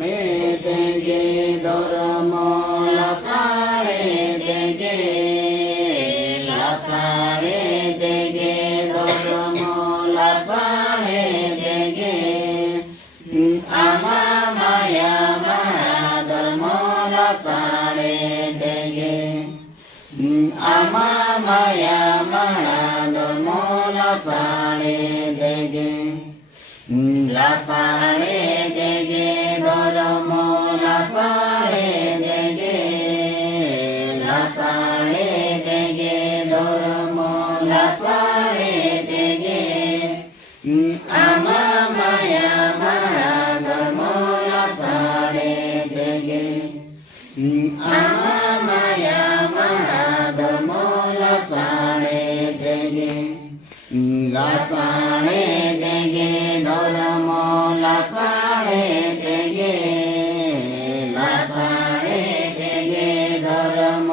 तेगे धर्म लासारे तेगे धर्म लासारे तेगे आमा माया मारा धर्म लासारे तेगे आमा माया मारा धर्म लासारे तेगे लासारे तेगे धर्म लासारे तेगे धर्म लासारे तेगे आमा माया मारा धर्म लासारे तेगे आमा माया मारा धर्म लासारे तेगे लासारे तेगे धर्म लासारे तेगे धर्म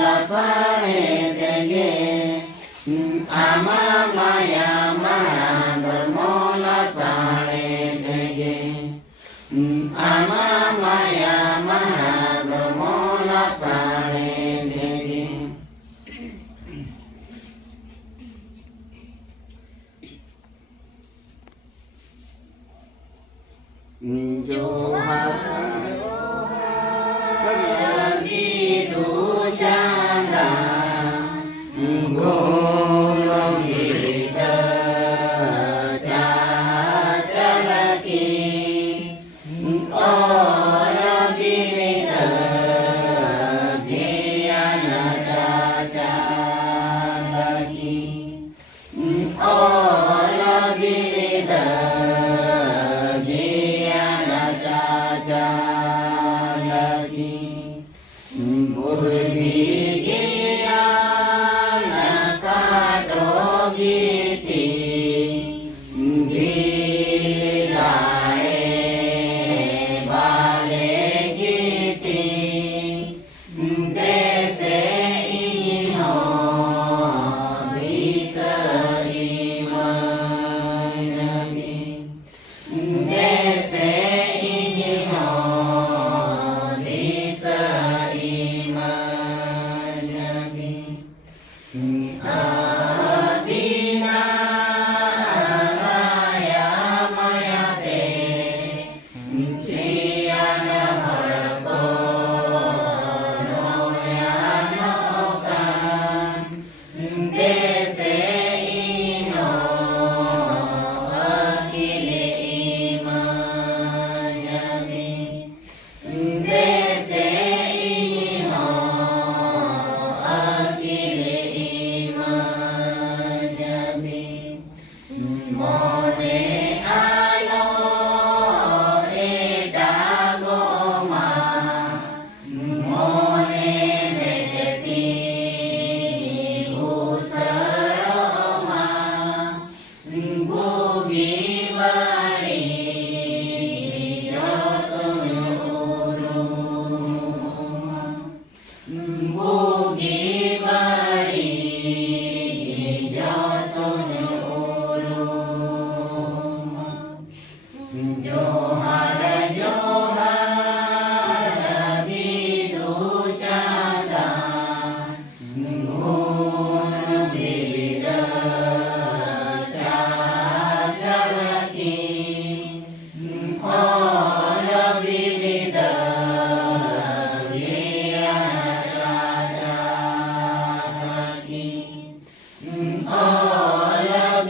लासारे तेगे आमा माया मारा धर्म लासारे तेगे आमा माया मारा धर्म लासारे तेगे जोहार लगी तू चांदा गोलोगित चाचलकी ओलोगित ज्ञान चाचलकी ओलोगित बुद्धि ज्ञान काटोगीति धीराणे बाले गीति देसे इनो दिसईमयमी देसे इनो All of